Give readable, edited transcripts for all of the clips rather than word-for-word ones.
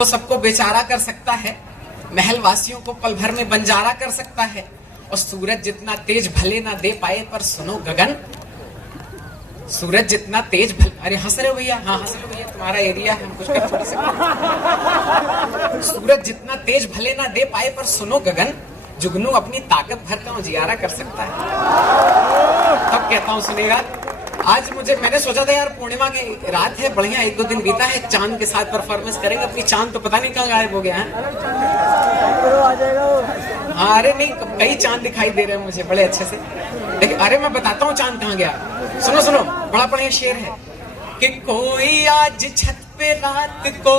तो सबको बेचारा कर सकता है, महल वासियों को पल भर में बंजारा कर सकता है। और सूरज जितना तेज भले ना दे पाए, पर सुनो गगन, सूरज जितना तेज अरे हंस रहे हो भैया? हाँ हंस रहे हो भैया, तुम्हारा एरिया है, हम कुछ कर थोड़ी सकते। सूरज जितना तेज भले ना दे पाए, पर सुनो गगन, जुगनू अपनी ताकत भर का उजियारा कर सकता है। तब कहता हूँ सुनेगा। आज मैंने सोचा था यार पूर्णिमा की रात है, बढ़िया एक दो दिन बीता है, चांद के साथ परफॉर्मेंस करेंगे अपनी। चांद तो पता नहीं कहाँ गायब हो गया है। हाँ अरे नहीं, कई चांद दिखाई दे रहे हैं मुझे बड़े अच्छे से। लेकिन अरे मैं बताता हूँ चांद कहाँ गया। सुनो सुनो, बड़ा बढ़िया शेर है कि कोई आज छत पे रात को,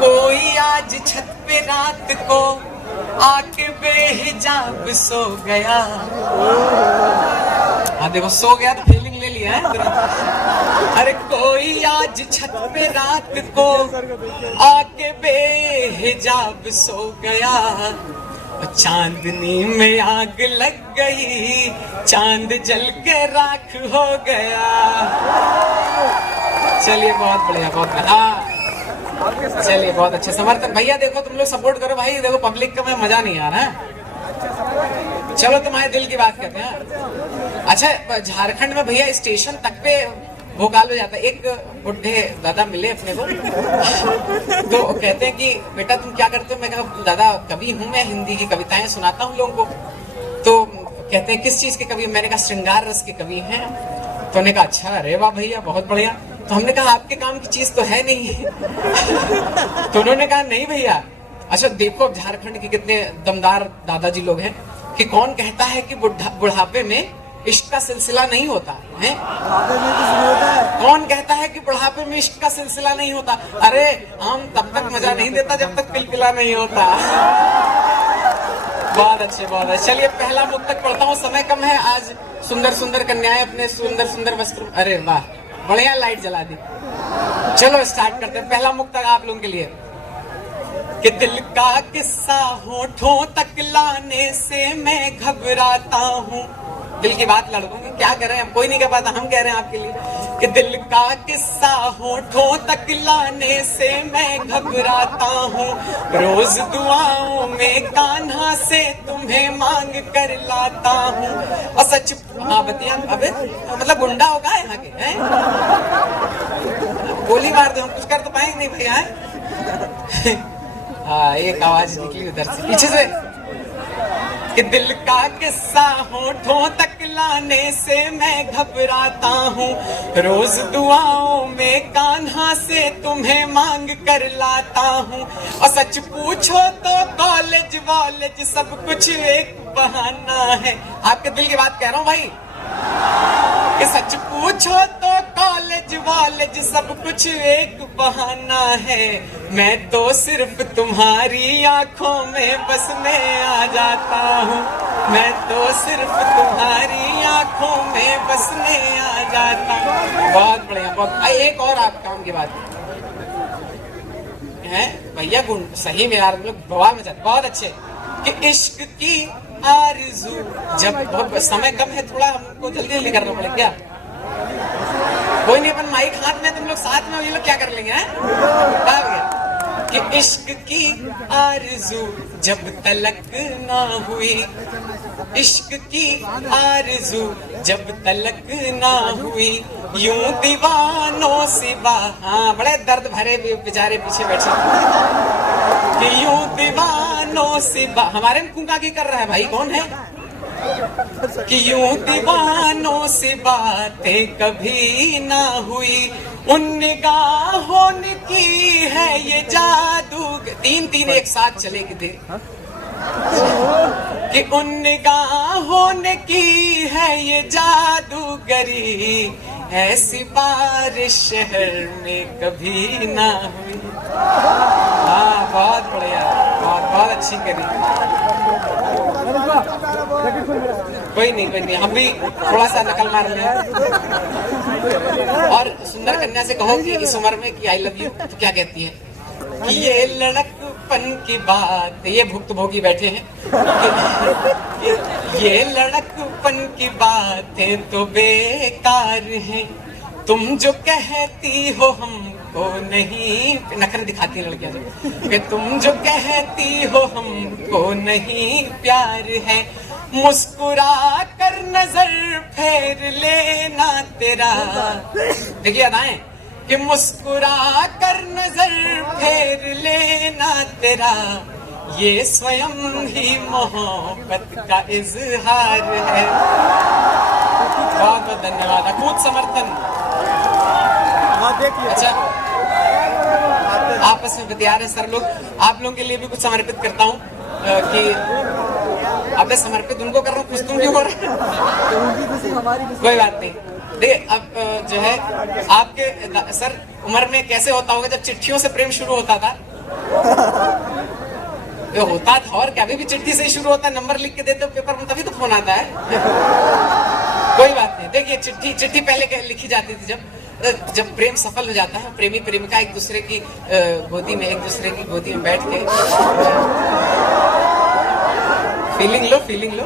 कोई आज छत पे रात को आके बेहिजाब सो गया। हाँ देखो, सो गया तो फीलिंग ले लिया है तुरंत। अरे कोई आज छत पे रात को आके बेहिजाब सो गया, चांदनी में आग लग गई, चांद जल के राख हो गया। चलिए बहुत बढ़िया, बहुत बढ़िया, चलिए बहुत अच्छे समर्थन भैया। देखो तुम लोग सपोर्ट करो भाई, देखो पब्लिक का में मजा नहीं आ रहा है। चलो तुम्हारे दिल की बात करते हैं। अच्छा झारखंड में भैया स्टेशन तक पे भोकाल हो जाता है। एक बुढ़े दादा मिले अपने को तो कहते हैं कि बेटा तुम क्या करते हो? मैं कहा दादा कवि हूँ मैं, हिंदी की कविताएं सुनाता हूँ लोगों को। तो कहते हैं किस चीज के कवि? मैंने कहा श्रृंगार रस के कवि हैं। तो उन्होंने कहा अच्छा, अरे वाह भैया बहुत बढ़िया। तो हमने कहा आपके काम की चीज तो है नहीं। तो उन्होंने कहा नहीं भैया। अच्छा देखो झारखंड के कितने दमदार दादाजी लोग हैं कि कौन कहता है कि बुढ़ापे में इश्क का सिलसिला नहीं होता है? कौन कहता है कि बुढ़ापे में इश्क का सिलसिला नहीं होता? अरे आम तब तक मजा नहीं देता जब तक पिलपिला नहीं होता। बहुत अच्छे, बहुत अच्छे। चलिए पहला मुक्तक पढ़ता हूँ, समय कम है आज। सुंदर सुंदर कन्याएं अपने सुंदर सुंदर वस्त्र, अरे वाह बढ़िया, लाइट जला दी। चलो स्टार्ट करते हैं। पहला मुक्तक आप लोगों के लिए कि दिल का किस्सा होठों तक लाने से मैं घबराता हूँ। दिल की बात लड़कों की क्या करें, हम कोई नहीं कह पाता, हम कह रहे हैं आपके लिए कि दिल का किस्सा होठों तक लाने से मैं घबराता हूँ। रोज दुआओं में कान्हा से तुम्हें मांग कर लाता हूँ। और सच बतिया, अबे मतलब गुंडा होगा यहाँ के हैं? गोली मार दो, हम कुछ कर तो पाएंगे नहीं भैया। हाँ एक आवाज निकली उधर से पीछे से कि दिल का किस्सा होठों तक लाने से मैं घबराता हूँ। रोज दुआओं में कान्हा से तुम्हें मांग कर लाता हूँ। और सच पूछो तो कॉलेज वॉलेज सब कुछ एक बहाना है। आपके दिल की बात कह रहा हूँ भाई कि सच पूछो तो कॉलेज वॉलेज सब कुछ एक बहाना है। मैं तो सिर्फ तुम्हारी आंखों में बसने आ जाता हूँ। मैं तो सिर्फ तुम्हारी आंखों में बसने आ जाता हूँ। बहुत बढ़िया, बहुत। एक और आप काम की बात है भैया, गुण सही में यार लोग बवाल में जाते। बहुत अच्छे कि इश्क की आरज़ू, जब समय कम है थोड़ा हमको जल्दी जल्दी करना पड़ेगा क्या? कोई नहीं, अपन माइक हाथ में, तुम लोग साथ में, ये लोग क्या कर लेंगे हैं? कि इश्क की आरज़ू जब तलक ना हुई, इश्क की आरज़ू जब तलक ना हुई, यूं दीवानों से हाँ बड़े दर्द भरे बेचारे पीछे बैठे कि यूं दीवानों से हमारे में कुंका की कर रहा है भाई, कौन है? कि यूं दीवानों से बातें कभी ना हुई, उन निगाहों की है ये जादू। तीन तीन एक साथ चले कि दे कि उन निगाहों की है ये जादूगरी, ऐसी बारिश शहर में कभी ना हुई। हाँ बहुत बढ़िया, बहुत बहुत अच्छी करी। कोई नहीं कोई नहीं, हम भी थोड़ा सा नकल मार रहे हैं। और सुंदर कन्या से कहो कि इस उम्र में कि आई लव यू तो क्या कहती है? कि ये लड़कपन की बात, ये भुक्तभोगी बैठे हैं, ये लड़कपन की बातें तो बेकार हैं, तुम जो कहती हो हम हमको नहीं, नखरे दिखाती है लड़कियां जब, कि तुम जो कहती हो हमको नहीं प्यार है, मुस्कुरा कर नजर फेर लेना तेरा। देखिए अदाएं कि मुस्कुरा कर नजर फेर लेना तेरा, ये स्वयं ही मोहब्बत का इजहार है। बहुत बहुत धन्यवाद। अकूत समर्थन। अच्छा आपस में बतिया रहे सर लोग, आप लोगों के लिए भी कुछ समर्पित करता हूँ कि अब समर्पित उनको कर रहा हूँ, कुछ तुम क्यों हो रहे हो? कोई बात नहीं। देखिए अब जो है आपके सर उम्र में कैसे होता होगा, जब चिट्ठियों से प्रेम शुरू होता था ये होता था, और क्या भी चिट्ठी से ही शुरू होता है, नंबर लिख के देते हो पेपर में तभी तो फोन आता है। कोई बात नहीं। देखिए चिट्ठी पहले लिखी जाती थी, जब प्रेम सफल हो जाता है, प्रेमी प्रेमिका एक दूसरे की गोदी में बैठ के फीलिंग लो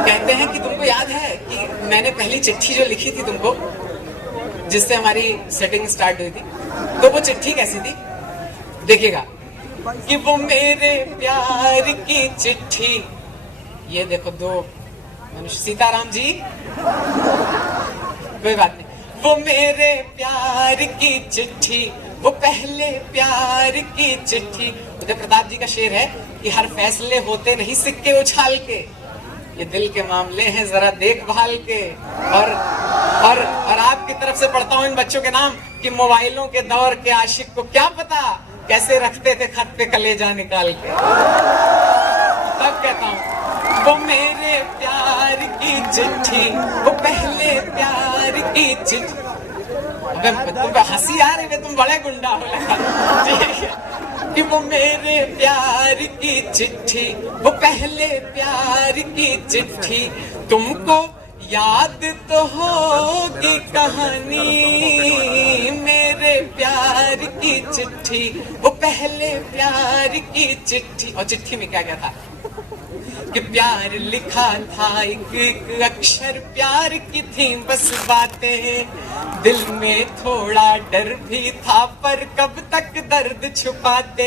कहते हैं कि तुमको याद है कि मैंने पहली चिट्ठी जो लिखी थी तुमको, जिससे हमारी सेटिंग स्टार्ट हुई थी, तो वो चिट्ठी कैसी थी देखिएगा कि वो मेरे प्यार की चिट्ठी, ये देखो दो मनुष्य, सीताराम जी कोई बात नहीं, वो मेरे प्यार की चिट्ठी, वो पहले प्यार की चिट्ठी। उदय प्रताप जी का शेर है कि हर फैसले होते नहीं सिक्के उछाल के, ये दिल के मामले हैं जरा देखभाल के। और आपकी तरफ से पढ़ता हूँ इन बच्चों के नाम कि मोबाइलों के दौर के आशिक को क्या पता कैसे रखते थे खत पे कलेजा निकाल के। तब कहता हूँ वो मेरे प्यार की चिट्ठी, वो पहले प्यार की चिट्ठी। अबे तुम हंसी आ रही है, तुम बड़े गुंडा हो लगा। ठीक है कि वो मेरे प्यार की चिट्ठी, वो पहले प्यार की चिट्ठी, तुमको याद तो होगी कहानी मेरे प्यार की चिट्ठी, वो पहले प्यार की चिट्ठी। और चिट्ठी में क्या क्या था कि प्यार लिखा था एक अक्षर, प्यार की थी बस बातें, दिल में थोड़ा डर भी था पर कब तक दर्द छुपाते।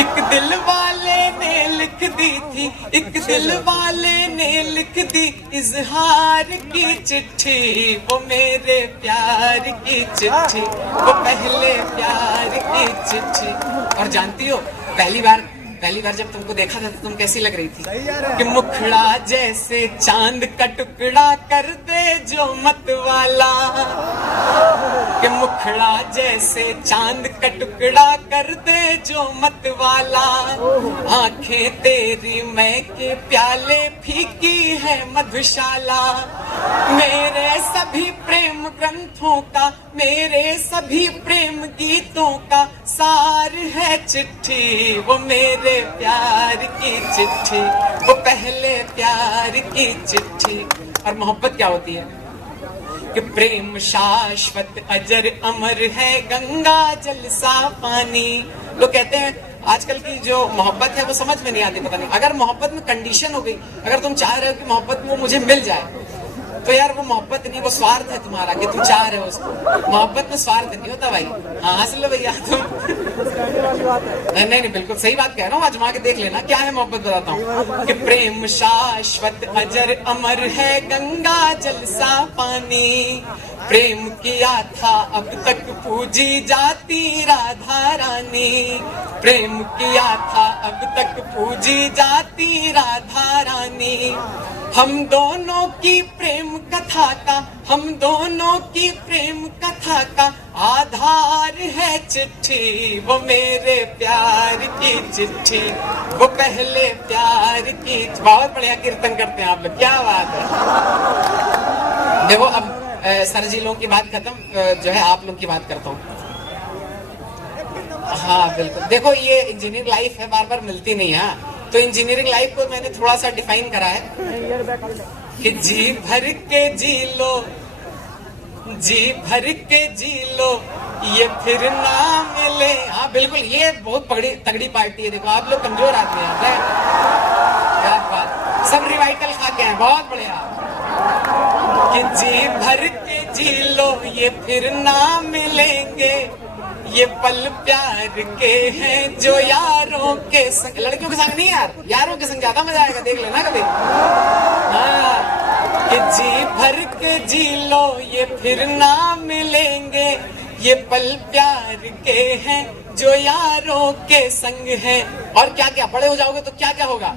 एक दिल वाले ने लिख दी थी, एक दिल वाले ने लिख दी इजहार की चिट्ठी, वो मेरे प्यार की चिट्ठी, वो पहले प्यार की चिट्ठी। और जानती हो पहली बार जब तुमको देखा था तो तुम कैसी लग रही थी कि मुखड़ा जैसे चांद का टुकड़ा कर दे जो मत वाला, कि मुखड़ा जैसे चांद का टुकड़ा कर दे जो मत वाला, आंखें तेरी मैं के प्याले फीकी है मधुशाला, मेरे सभी प्रेम ग्रंथों का, मेरे सभी प्रेम गीतों का सार है चिट्ठी, वो मेरे प्यार की चिट्ठी, वो पहले प्यार की चिट्ठी। और मोहब्बत क्या होती है कि प्रेम शाश्वत अजर अमर है गंगा जल सा पानी। लोग कहते हैं आजकल की जो मोहब्बत है वो समझ में नहीं आती, पता नहीं। अगर मोहब्बत में कंडीशन हो गई, अगर तुम चाह रहे हो कि मोहब्बत में वो मुझे मिल जाए, तो यार वो मोहब्बत नहीं, वो स्वार्थ है तुम्हारा कि तुम चाह रहे हो उसको। मोहब्बत में स्वार्थ नहीं होता भाई। हाँ हंस लो भैया तुम। नहीं बिल्कुल सही बात कह रहा हूँ, आजमा के देख लेना क्या है मोहब्बत, बताता हूँ कि प्रेम शाश्वत अजर अमर है गंगा जल सा पानी, प्रेम किया था अब तक पूजी जाती राधा रानी, प्रेम किया था अब तक पूजी जाती राधा रानी, हम दोनों की प्रेम कथा का, हम दोनों की प्रेम कथा का आधार है चिट्ठी, वो मेरे प्यार की चिट्ठी, वो पहले प्यार की। बहुत बढ़िया कीर्तन करते हैं आप लोग, क्या बात है। देखो अब सर जी लोगों की बात खत्म, जो है आप लोग की बात करता हूँ। हाँ बिल्कुल, देखो ये इंजीनियरिंग लाइफ है, बार बार मिलती नहीं है। तो इंजीनियरिंग लाइफ को मैंने थोड़ा सा डिफाइन करा है कि जी भर के जी लो, जी भर के जी लो, ये फिर ना मिले। हाँ बिल्कुल, ये बहुत तगड़ी पार्टी है। देखो आप लोग कमजोर आदमी हैं, क्या बात, सब रिवाइटल खा के हैं, बहुत बढ़िया। कि जी भर के जी लो ये फिर ना मिलेंगे, ये पल प्यार के हैं जो यारों के संग। लड़कियों के संग नहीं यार, यारों के संग ज्यादा मजा आएगा, देख लेना कभी। हाँ, कि जी भर के जी लो ये फिर ना मिलेंगे, ये पल प्यार के हैं जो यारों के संग हैं। और क्या क्या, बड़े हो जाओगे तो क्या क्या होगा,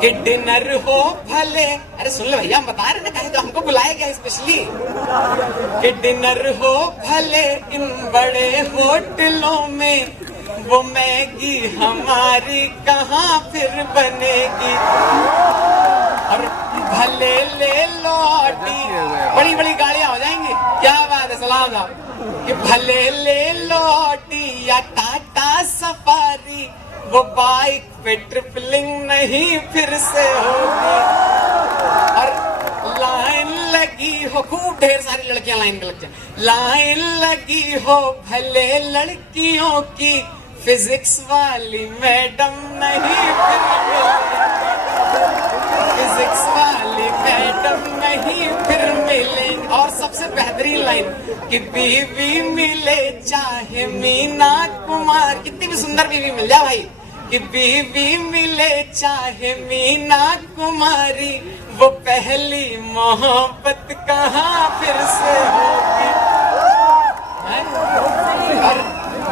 कि डिनर हो भले, अरे सुन लो भैया, हम बता रहे ना, कहे तो हमको बुलाए क्या स्पेशली, कि डिनर हो भले इन बड़े होटलों में, वो मैगी हमारी कहाँ फिर बनेगी। और भले ले लौटी, बड़ी बड़ी गाड़ियां हो जाएंगी, क्या बात है, सलाम साहब। कि भले ले लौटी या टाटा सफारी, वो बाइक पे ट्रिपलिंग नहीं फिर से होगी। और लाइन लगी हो, खूब ढेर सारी लड़कियां लाइन में लग जाए, लाइन लगी हो भले लड़कियों की, फिजिक्स वाली मैडम नहीं फिर मिलेंगे, फिजिक्स वाली मैडम नहीं फिर मिलेंगे। और सबसे बेहतरीन लाइन, कि बीवी मिले चाहे मीना कुमार, कितनी भी सुंदर बीवी मिल जाए भाई, कि बीवी मिले चाहे मीना कुमारी, वो पहली मोहब्बत कहाँ फिर से होगी।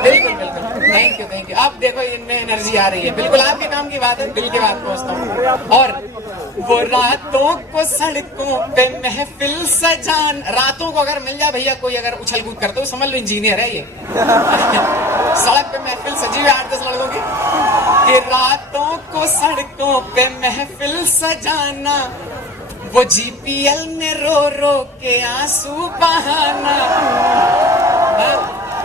बिल्कुल बिल्कुल, थैंक यू। आप देखो इनमें एनर्जी आ रही है, बिल्कुल आपके काम की बात है, दिल की बात पहुंचता हूँ। और वो रातों को सड़कों पे महफिल सजान, रातों को अगर मिल जाए भैया कोई, अगर उछल कूद करते हो, समझ लो इंजीनियर है ये। सड़क पे महफिल सजी हुई 8-10 लड़कों की, कि रातों को सड़कों पे महफिल सजाना, वो जीपीएल में रो रो के आंसू बहाना,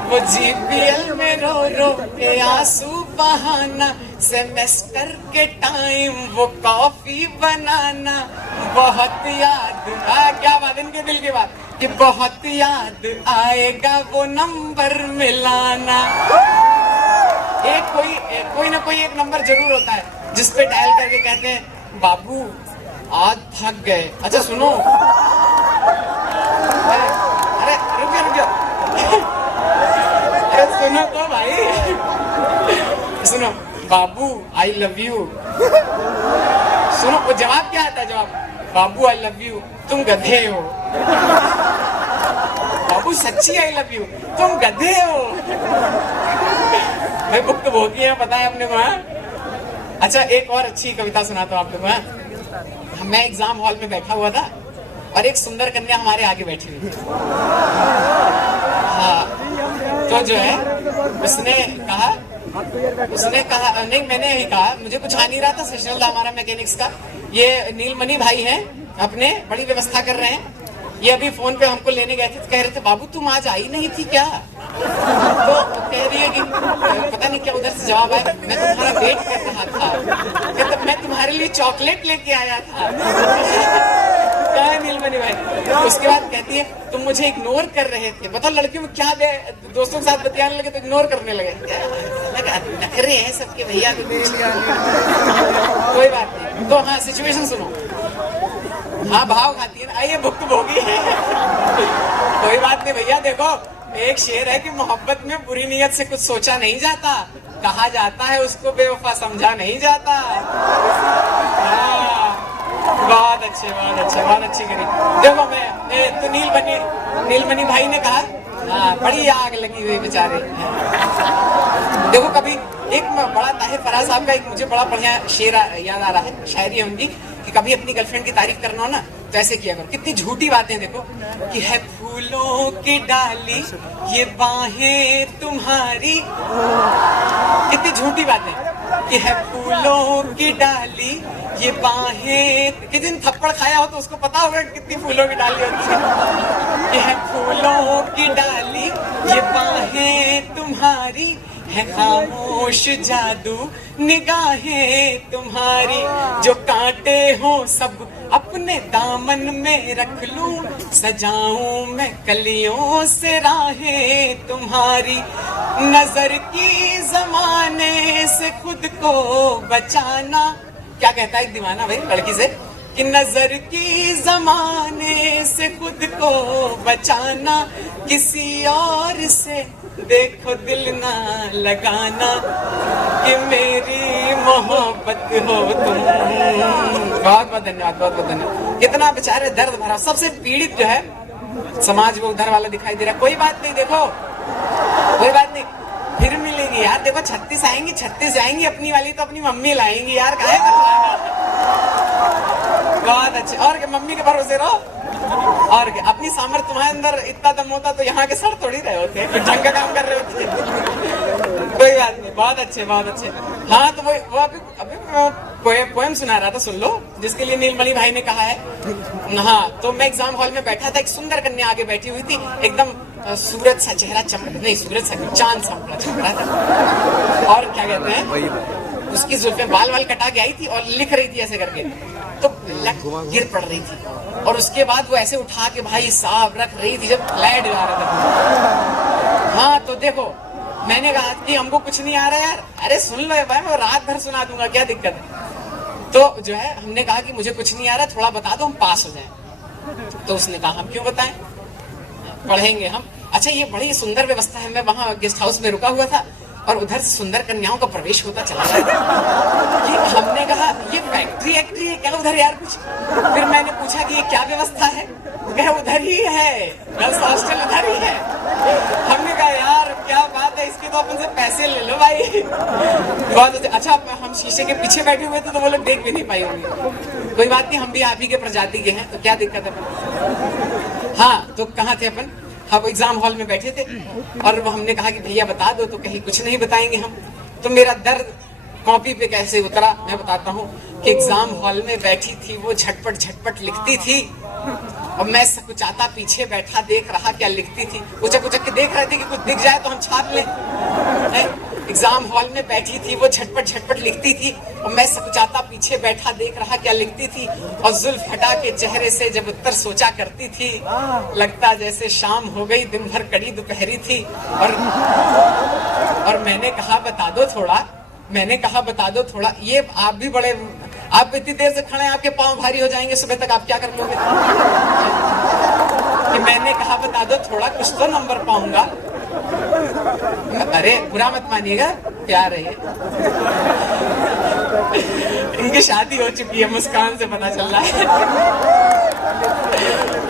वो जीपीएल में रो रो के आंसू बहाना, सेमेस्टर के टाइम वो कॉफी बनाना, बहुत याद आ, क्या बात, इनके दिल की बात, कि बहुत याद आएगा वो नंबर मिलाना। एक कोई ना कोई एक नंबर जरूर होता है जिसपे डायल करके कहते हैं, बाबू आज थक गए। अच्छा सुनो, अरे रुकिए सुनो तो भाई, सुनो, बाबू आई लव यू। सुनो वो जवाब क्या आता है, जवाब, बाबू आई लव यू, तुम गधे हो। बाबू सच्ची आई लव यू, तुम गधे हो। भाई बुक तो बहुत ही है, पता है अपने को। अच्छा एक और अच्छी कविता सुनाता हूँ आप लोगों को। मैं एग्जाम हॉल में बैठा हुआ था और एक सुंदर कन्या हमारे आगे बैठी हुई थी। हाँ, तो जो है उसने कहा नहीं, मैंने ही कहा, मुझे कुछ आ नहीं रहा था, सेशनल था हमारा मैकेनिक्स का। ये नीलमणि भाई हैं अपने, बड़ी व्यवस्था कर रहे हैं। ये अभी फोन पे हमको लेने गए थे, तो कह रहे थे, बाबू तुम आज आई नहीं थी क्या? तो कह रही है कि पता नहीं क्या उधर से जवाब आया, मैं तुम्हारा वेट कर रहा था, कहता मैं तुम्हारे लिए चॉकलेट लेके आया था। क्या है नीलमणि भाई? तो उसके बाद कहती है, तुम मुझे इग्नोर कर रहे थे। बताओ लड़कियों में क्या दे, दोस्तों के साथ बतियाने लगे तो इग्नोर करने लगे। नखरे हैं सबके भैया, कोई बात नहीं। तो हाँ, सिचुएशन सुनो। हाँ भाव खाती है ना, आइए भुक्त भोगी है। कोई बात नहीं भैया, देखो एक शेर है कि मोहब्बत में बुरी नीयत से कुछ सोचा नहीं जाता, कहा जाता है उसको बेवफा समझा नहीं जाता। बहुत अच्छे, बहुत अच्छे, बहुत अच्छी करी। देखो मैं तो नीलमणि भाई ने कहा, हाँ बड़ी आग लगी हुई बेचारे। देखो कभी एक बड़ा ताहिर फराज साहब का एक मुझे बड़ा बढ़िया शेर याद आ रहा है, शायरी है उनकी, कि कभी अपनी गर्लफ्रेंड की तारीफ करना हो ना तो ऐसे किया करो। कितनी झूठी बातें देखो, कि है फूलों की डाली ये बाहें तुम्हारी, कितनी झूठी बातें, कि है फूलों की डाली ये बाहें। किसी दिन थप्पड़ खाया हो तो उसको पता होगा कितनी फूलों की डाली होती है। कि है फूलों की डाली ये बाहें तुम्हारी, है खामोश जादू निगाहें तुम्हारी, जो कांटे हो सब अपने दामन में रख लूं, सजाऊं मैं कलियों से राहें तुम्हारी, नजर की जमाने से खुद को बचाना। क्या कहता है एक दीवाना भाई लड़की से, कि नजर की जमाने से खुद को बचाना, किसी और से देखो दिल ना लगाना, कि मेरी मोहब्बत हो तुम। बहुत बहुत धन्यवाद, बहुत बहुत धन्यवाद। कितना बेचारे दर्द भरा, सबसे पीड़ित जो है समाज वो उधर वाला दिखाई दे रहा है। कोई बात नहीं, देखो कोई बात नहीं, फिर मिलेगी यार। देखो 36 आएंगी, 36 जाएंगी, अपनी वाली तो अपनी मम्मी लाएंगी यार, काहे बहुत अच्छे। और क्या, मम्मी के भरोसे रहो। और क्या, अपनी सामर्थ्य तुम्हारे अंदर इतना दम होता तो यहाँ के सर थोड़ी रहे होते, कुछ ढंग का काम कर रहे होते। कोई बात नहीं, बहुत अच्छे, बहुत अच्छे। हाँ, तो वो अभी पोएम सुना रहा था, सुन लो, जिसके लिए नीलमणि भाई ने कहा है। हाँ, तो मैं एग्जाम हॉल में बैठा था, एक सुंदर कन्या आगे बैठी हुई थी, एकदम सूरज सा चेहरा चमक, नहीं सूरज सा, चांद सा चमक रहा था। और क्या कहते हैं, उसकी जुल्फें बाल वाल कटा के आई थी और लिख रही थी ऐसे करके, तो गिर पड़ रही थी। और उसके बाद वो ऐसे उठा के भाई साहब रख रही थी, जब फ्लैट आ रहा था। हाँ, तो देखो, मैंने कहा कि हमको कुछ नहीं आ रहा यार। अरे सुन लो भाई, मैं रात भर सुना दूंगा, क्या दिक्कत है। तो जो है, हमने कहा कि मुझे कुछ नहीं आ रहा, थोड़ा बता दो, हम पास हो जाएं। तो उसने कहा हम क्यों बताएं, पढ़ेंगे हम। अच्छा, ये बड़ी सुंदर व्यवस्था है। मैं वहां गेस्ट हाउस में रुका हुआ था और उधर से सुंदर कन्याओं का प्रवेश होता चला गया। ये हमने कहा ये फैक्ट्री एक्ट्री है क्या उधर यार कुछ। फिर मैंने पूछा कि ये क्या व्यवस्था है, कहे उधर ही है, गर्ल्स हॉस्टल उधर ही है। हमने कहा यार क्या बात है, इसके तो अपन से पैसे ले लो भाई। बहुत अच्छा, हम शीशे के पीछे बैठे हुए थे तो वो लोग देख भी नहीं पाए होंगे। कोई बात नहीं, हम भी आप ही के प्रजाति के हैं, तो क्या दिक्कत है। हाँ, तो कहाँ थे अपन, हम एग्जाम हॉल में बैठे थे और वो हमने कहा कि भैया बता दो, तो कहीं कुछ नहीं बताएंगे हम। तो मेरा दर्द कॉपी पे कैसे उतरा मैं बताता हूँ कि एग्जाम हॉल में बैठी थी वो, झटपट झटपट लिखती थी और मैं सकुचाता पीछे बैठा देख रहा क्या लिखती थी। उचक उचक के देख रहे थे कि कुछ दिख जाए तो हम छाप लें। एग्जाम हॉल में बैठी थी वो, झटपट झटपट लिखती थी और मैं सकुचाता पीछे बैठा देख रहा क्या लिखती थी। और जुल्फ हटा के चेहरे से जब उत्तर सोचा करती थी, लगता जैसे शाम हो गई, दिन भर कड़ी दोपहरी थी। और मैंने कहा बता दो थोड़ा, मैंने कहा बता दो थोड़ा। ये आप भी बड़े, आप इतनी देर से खड़े हैं, आपके पांव भारी हो जाएंगे, सुबह तक आप क्या कर लोगे। कि मैंने कहा बता दो थोड़ा, कुछ तो नंबर पाऊंगा। अरे बुरा मत मानिएगा, प्यार है। इनकी शादी हो चुकी है, मुस्कान से पता चल रहा है।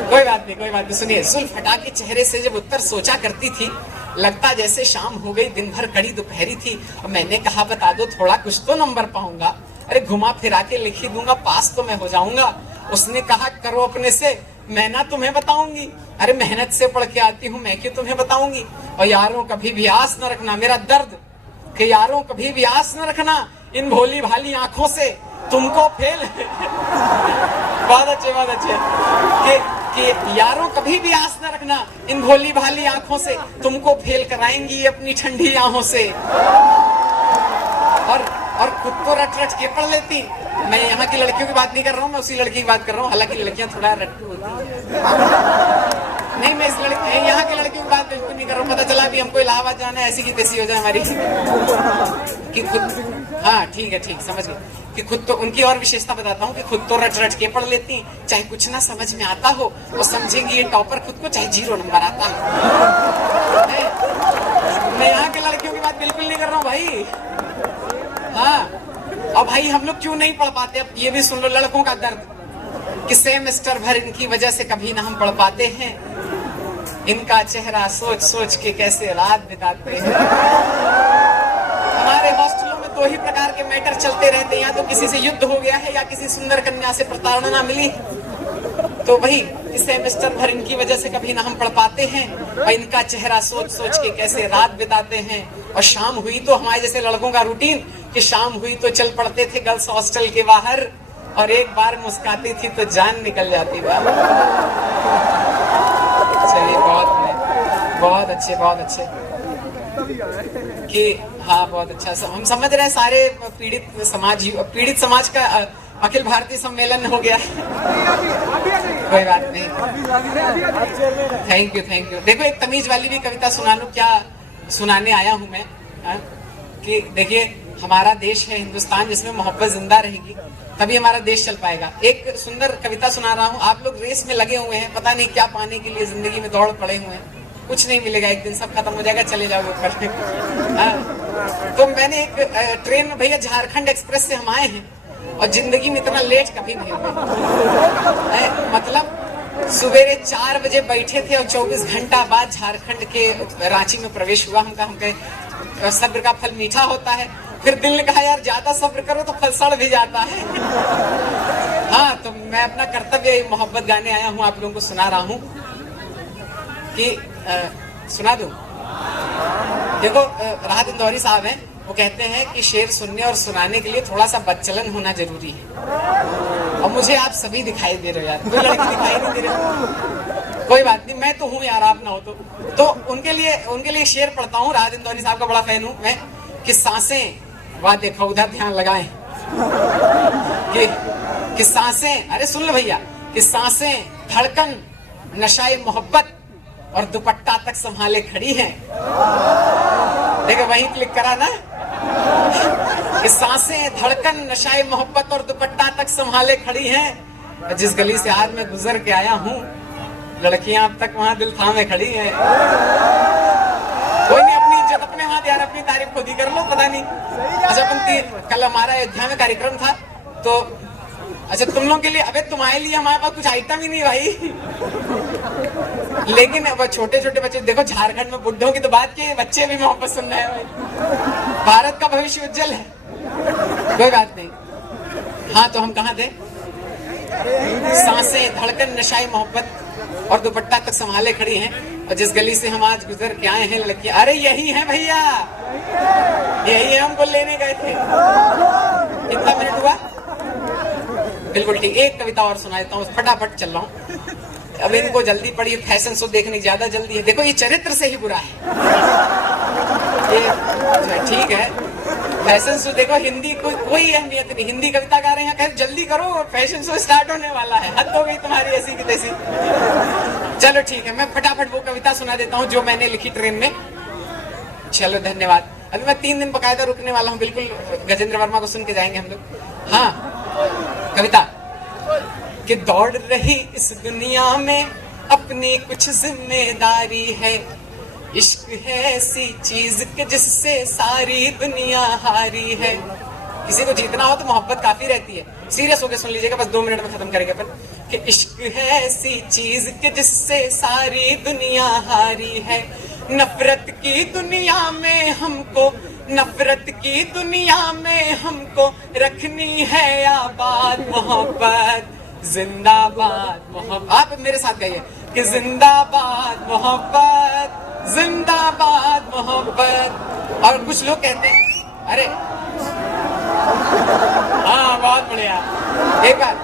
कोई बात नहीं, कोई बात नहीं, सुनिए। जुल्फ हटा के चेहरे से जब उत्तर सोचा करती थी, लगता जैसे शाम हो गई, दिन भर कड़ी दोपहरी थी। और मैंने कहा बता दो थोड़ा, कुछ तो नंबर पाऊंगा। अरे घुमा फिरा के लिख ही दूंगा, पास तो मैं हो जाऊंगा। उसने कहा करो अपने से, मैं ना तुम्हें बताऊंगी। अरे मेहनत से पढ़ के आती हूँ, मैं क्यों तुम्हें बताऊंगी। और यारों कभी भी आस न रखना, मेरा दर्द कि यारों कभी भी आस न रखना इन भोली भाली आंखों से, तुमको फेल। बहुत अच्छे, बहुत अच्छे। कि यारों कभी भी आस न रखना इन भोली भाली आंखों से, तुमको फेल कराएंगी अपनी ठंडी आंखों से। और खुद को रट रट के पढ़ लेती। मैं यहाँ की लड़कियों की बात नहीं कर रहा हूँ, मैं उसी लड़की की बात कर रहा हूँ। हालांकि लड़कियां थोड़ा रट्टू होती हैं। नहीं, मैं इस लड़की, यहाँ की लड़कियों की बात बिल्कुल नहीं कर रहा हूँ। पता चला भी हमको इलाहाबाद जाना है, ऐसी की तैसी हो जाए हमारी कि खुद। हाँ ठीक है, ठीक समझ गए। कि खुद तो उनकी और विशेषता बताता हूँ कि खुद तो रट रट के पढ़ लेती, चाहे कुछ ना समझ में आता हो, वो समझेंगी ये टॉपर खुद को, चाहे 0 नंबर आता है। मैं यहाँ के लड़कियों की बात बिल्कुल नहीं कर रहा हूँ भाई। हाँ, अब भाई हम लोग क्यों नहीं पढ़ पाते, अब ये भी सुन लो लड़कों का दर्द कि सेमेस्टर भर इनकी वजह से कभी ना हम पढ़ पाते हैं। इनका चेहरा सोच सोच के कैसे रात बिताते हैं। हमारे हॉस्टलों में 2 ही प्रकार के मैटर चलते रहते हैं, या तो किसी से युद्ध हो गया है या किसी सुंदर कन्या से प्रताड़ना मिली। तो वही इस सेमेस्टर भर इनकी वजह से कभी ना हम पढ़ पाते हैं और इनका चेहरा सोच सोच के कैसे रात बिताते हैं। और शाम हुई तो हमारे जैसे लड़कों का रूटीन कि शाम हुई तो चल पड़ते थे गर्ल्स हॉस्टल के बाहर, और एक बार मुस्काती थी तो जान निकल जाती थी। चलिए, बहुत अच्छे, बहुत अच्छे। कि हाँ, बहुत अच्छा। हम समझ रहे हैं सारे पीड़ित समाज का अखिल भारतीय सम्मेलन हो गया। कोई बात नहीं, थैंक यू, थैंक यू। देखो एक तमीज वाली भी कविता सुना लूं क्या, सुनाने आया हूं मैं। कि देखिए हमारा देश है हिंदुस्तान, जिसमें मोहब्बत जिंदा रहेगी तभी हमारा देश चल पाएगा। एक सुंदर कविता सुना रहा हूँ। आप लोग रेस में लगे हुए हैं, पता नहीं क्या पाने के लिए जिंदगी में दौड़ पड़े हुए हैं, कुछ नहीं मिलेगा, एक दिन सब खत्म हो जाएगा, चले जाओगे ऊपर। तो मैंने एक ट्रेन में, भैया झारखंड एक्सप्रेस से हम आए हैं और जिंदगी में इतना लेट कभी नहीं हुआ। मतलब सवेरे 4 बजे बैठे थे और 24 घंटा बाद झारखंड के रांची में प्रवेश हुआ। हम सब्र का फल मीठा होता है। फिर दिल ने कहा यार ज्यादा सब्र करो तो फल सड़ भी जाता है। हाँ, तो मैं अपना कर्तव्य मोहब्बत गाने आया हूँ, आप लोगों को सुना रहा हूँ कि सुना दूं। देखो, राहत इंदौरी साहब हैं, वो कहते हैं कि शेर सुनने और सुनाने के लिए थोड़ा सा बदचलन होना जरूरी है। और मुझे आप सभी दिखाई दे रहे हो यार, कोई लड़की दिखाई नहीं दे रही। कोई बात नहीं, मैं तो हूँ यार, आप ना हो तो उनके लिए शेर पढ़ता हूँ। राहत इंदौरी साहब का बड़ा फैन हूँ मैं। कि सांसें, वाह देखो उधर ध्यान लगाएं, कि सांसें, अरे सुन लो भैया, कि सांसें धड़कन नशाए मोहब्बत और दुपट्टा तक संभाले खड़ी हैं। देखो वहीं क्लिक करा ना, कि सांसें धड़कन नशाए मोहब्बत और दुपट्टा तक संभाले खड़ी हैं। जिस गली से आज मैं गुजर के आया हूँ, लड़कियां अब तक वहां दिल थामे खड़ी हैं। कोई नहीं, अपनी इज्जत अपने हाथ यार, अपनी तारीफ खुद ही कर लो। पता नहीं, अच्छा कल हमारा अयोध्या में कार्यक्रम था, तो अच्छा तुम लोग के लिए, अबे तुम्हारे लिए हमारे पास कुछ आइटम ही नहीं भाई। लेकिन अब छोटे छोटे बच्चे देखो, झारखंड में बुड्ढों की तो बात की, बच्चे भी मोहब्बत सुन रहे हैं भाई। भारत का भविष्य उज्जवल है। कोई बात नहीं। हाँ, तो हम कहाँ थे? सांसें धड़कन नशाई मोहब्बत और दुपट्टा तक संभाले खड़ी हैं। और जिस गली से हम आज गुजर के आए हैं लड़की, अरे यही है भैया, यही हमको लेने गए थे। कितना मिनट हुआ? बिल्कुल ठीक। एक कविता और सुना देता हूँ, फटाफट चल रहा हूँ। अब इनको जल्दी पड़ी, फैशन शो देखने की ज्यादा जल्दी है। देखो ये चरित्र से ही बुरा है ये, ठीक है। फैशन शो देखो, हिंदी कोई अहमियत नहीं, हिंदी कविता गा रहे हैं, कह जल्दी करो फैशन शो स्टार्ट होने वाला है। हद हो गई तुम्हारी ऐसी की तैसी। चलो ठीक है, मैं फटाफट वो कविता सुना देता हूँ जो मैंने लिखी ट्रेन में। चलो धन्यवाद। अभी मैं 3 दिन बकायदा रुकने वाला हूँ, बिल्कुल गजेंद्र वर्मा को सुन के जाएंगे हम लोग। हाँ, कविता कि दौड़ रही इस दुनिया में अपनी कुछ जिम्मेदारी है। इश्क है ऐसी चीज कि जिससे सारी दुनिया हारी है। किसी को जीतना हो तो मोहब्बत काफी रहती है। सीरियस होकर सुन लीजिएगा, बस 2 मिनट में खत्म करेंगे अपन। कि इश्क है ऐसी चीज कि जिससे सारी दुनिया हारी है। नफरत की दुनिया में हमको, नफरत की दुनिया में हमको रखनी है आबाद मोहब्बत। जिंदाबाद मोहब्बत। आप मेरे साथ गाइए कि जिंदाबाद मोहब्बत, जिंदाबाद मोहब्बत। और कुछ लोग कहते हैं, अरे हाँ बहुत बढ़िया, एक बार,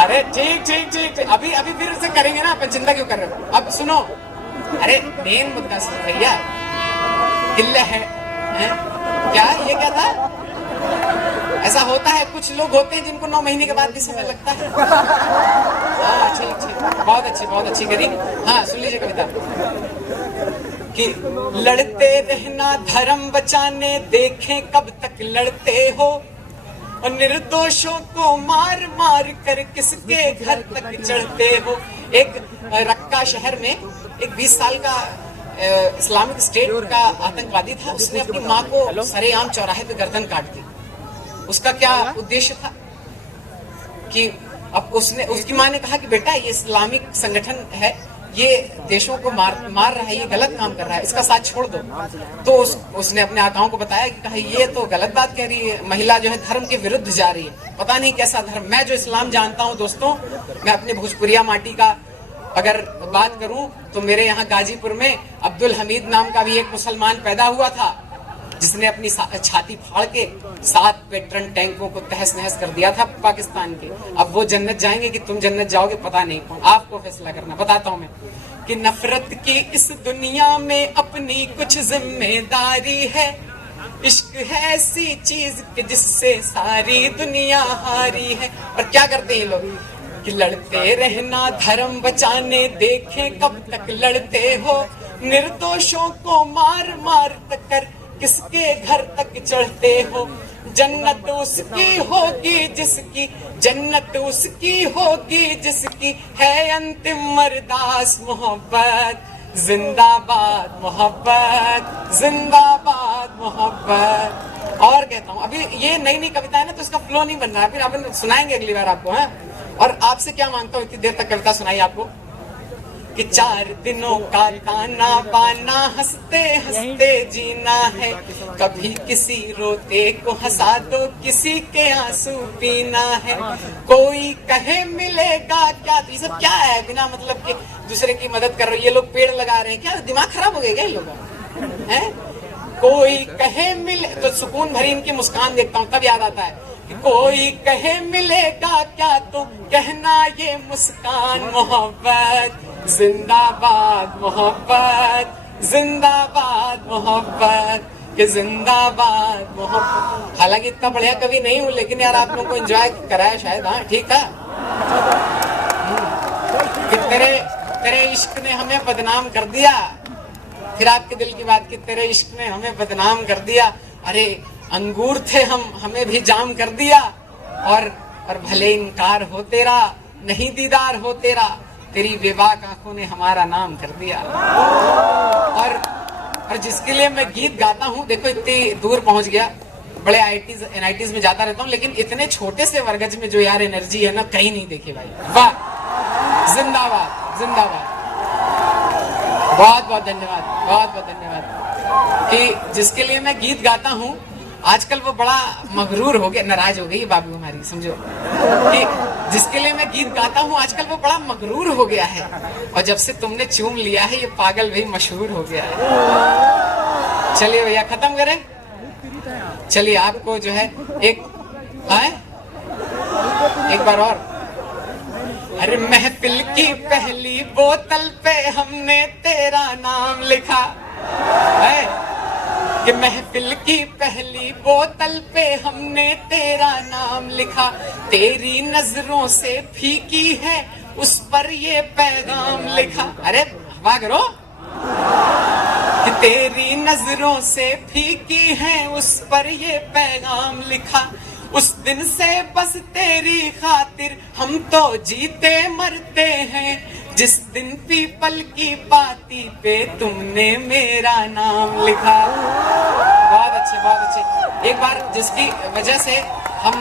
अरे ठीक ठीक ठीक, अभी फिर से करेंगे ना अपन, चिंता क्यों कर रहे हो? अब सुनो, अरे मेन मुद्दा सुनो भैया। किल्ले है? क्या ये क्या था? ऐसा होता है, कुछ लोग होते हैं जिनको 9 महीने के बाद भी समय लगता है। हाँ ठीक ठीक, बहुत अच्छी करी। हाँ सुन लीजिए कविता कि लड़ते रहना धर्म बचाने, देखें कब तक लड़ते हो। और निर्दोषों को मार मार कर किसके घर तक चढ़ते हो। एक रक्का शहर में एक 20 साल का इस्लामिक स्टेट का आतंकवादी था। उसने अपनी माँ को सरेआम चौराहे पे गर्दन काट दी। उसका क्या उद्देश्य था कि अब उसकी माँ ने कहा कि बेटा ये इस्लामिक संगठन है, ये देशों को मार रहा है, ये गलत काम कर रहा है, इसका साथ छोड़ दो। तो उसने अपने आकाओं को बताया कि कहा ये तो गलत बात कह रही है, महिला जो है धर्म के विरुद्ध जा रही है, पता नहीं कैसा धर्म। मैं जो इस्लाम जानता हूँ दोस्तों, मैं अपने भोजपुरिया माटी का अगर बात करूं तो मेरे यहाँ गाजीपुर में अब्दुल हमीद नाम का भी एक मुसलमान पैदा हुआ था, जिसने अपनी छाती फाड़ के 7 पेट्रन टैंकों को तहस नहस कर दिया था पाकिस्तान के। अब वो जन्नत जाएंगे कि तुम जन्नत जाओगे पता नहीं कौन, आपको फैसला करना। बताता हूं मैं कि नफरत की इस दुनिया में अपनी कुछ जिम्मेदारी है। इश्क है ऐसी चीज कि जिससे सारी दुनिया हारी है। और क्या करते हैं लोग कि लड़ते रहना धर्म बचाने, देखें कब तक लड़ते हो। निर्दोषों को मार मार कर किसके घर तक चढ़ते हो, जन्नत उसकी होगी जिसकी, जन्नत उसकी होगी जिसकी है अंतिम अरदास मोहब्बत, जिंदाबाद मोहब्बत, जिंदाबाद मोहब्बत। और कहता हूँ, अभी ये नई नई कविता है ना, तो इसका फ्लो नहीं बन रहा है, फिर अपन सुनाएंगे अगली बार आपको। है और आपसे क्या मांगता हूँ, इतनी देर तक कविता सुनाई आपको कि 4 दिनों का ताना बाना, हंसते हंसते जीना है, कभी किसी रोते को हंसा दो, किसी के आंसू पीना है, कोई कहे मिलेगा क्या, तो ये सब क्या है, बिना मतलब के दूसरे की मदद कर रहे हो, ये लोग पेड़ लगा रहे हैं, क्या दिमाग खराब हो गया क्या इन लोगों हैं? कोई कहे मिले, तो सुकून भरी इनकी मुस्कान देखता हूँ तब याद आता है कि कोई कहे मिलेगा क्या, तो कहना ये मुस्कान मोहब्बत, जिंदाबाद मोहब्बत, जिंदाबाद मोहब्बत, कि जिंदाबाद मोहब्बत। हालांकि इतना बढ़िया कवि नहीं हूं, लेकिन यार आप लोगों को एंजॉय कराया शायद। हाँ ठीक है कि तेरे इश्क ने हमें बदनाम कर दिया, फिर आपके दिल की बात कि तेरे इश्क ने हमें बदनाम कर दिया, अरे अंगूर थे हम, हमें भी जाम कर दिया, और भले इनकार हो तेरा, नहीं दीदार हो तेरा, तेरी बेबाक आंखों ने हमारा नाम कर दिया। और जिसके लिए मैं गीत गाता हूँ, देखो इतनी दूर पहुंच गया, बड़े IITs NITs में जाता रहता हूँ, लेकिन इतने छोटे से वर्गज में जो यार एनर्जी है ना, कहीं नहीं देखी भाई। वाह, जिंदाबाद जिंदाबाद, बहुत बहुत धन्यवाद, बहुत बहुत धन्यवाद कि जिसके लिए मैं गीत गाता हूँ, आजकल वो बड़ा मगरूर हो गया, नाराज हो गई बाबू हमारी, समझो कि जिसके लिए मैं गीत गाता हूँ आजकल वो बड़ा मगरूर हो गया है, और जब से तुमने चूम लिया है ये पागल भी मशहूर हो गया है। चलिए भैया खत्म करें, चलिए आपको जो है एक बार और, अरे महफिल की पहली बोतल पे हमने तेरा नाम लिखा है, कि महफिल की पहली बोतल पे हमने तेरा नाम लिखा, तेरी नजरों से फीकी है उस पर ये पैगाम लिखा। अरे वाह करो कि तेरी नजरों से फीकी है उस पर ये पैगाम लिखा, उस दिन से बस तेरी खातिर हम तो जीते मरते हैं, जिस दिन पीपल की पाती पे तुमने मेरा नाम लिखा। बहुत अच्छे बहुत अच्छे, एक बार जिसकी वजह से हम,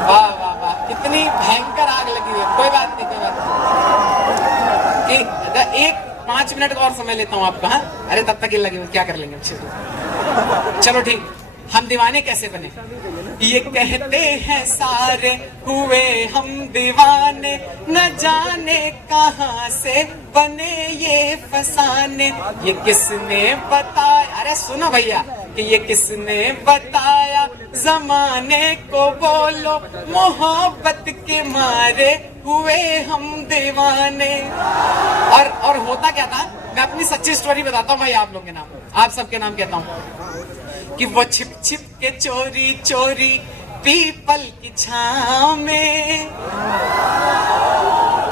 वाह वाह वाह, कितनी भयंकर आग लगी है, कोई बात नहीं, कोई बात नहीं, कि एक 5 मिनट का और समय लेता हूँ आपका। हाँ अरे तब तक ये लगे क्या कर लेंगे, चलो ठीक। हम दीवाने कैसे बने, ये कहते हैं सारे हुए हम दीवाने, न जाने कहां से बने ये फसाने, ये किसने बताया, अरे सुनो भैया, कि ये किसने बताया जमाने को, बोलो मोहब्बत के मारे हुए हम दीवाने। और होता क्या था, मैं अपनी सच्ची स्टोरी बताता हूँ भाई, आप लोगों के नाम, आप सबके नाम कहता हूँ, कि वो छिप छिप के चोरी चोरी पीपल की छांव में,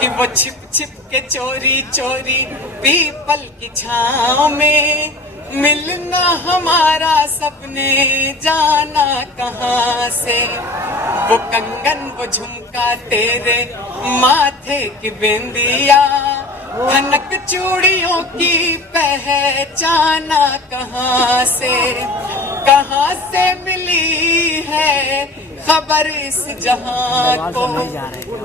कि वो छिप छिप के चोरी चोरी पीपल की छांव में, मिलना हमारा सपने जाना कहाँ से, वो कंगन वो झुमका तेरे माथे की बिंदिया, खनक चूड़ियों की पहचाना कहाँ से मिली है खबर इस जहां को,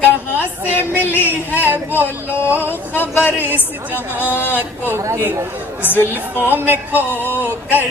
कहाँ से मिली है बोलो खबर इस जहां को, कि जुल्फों में खो कर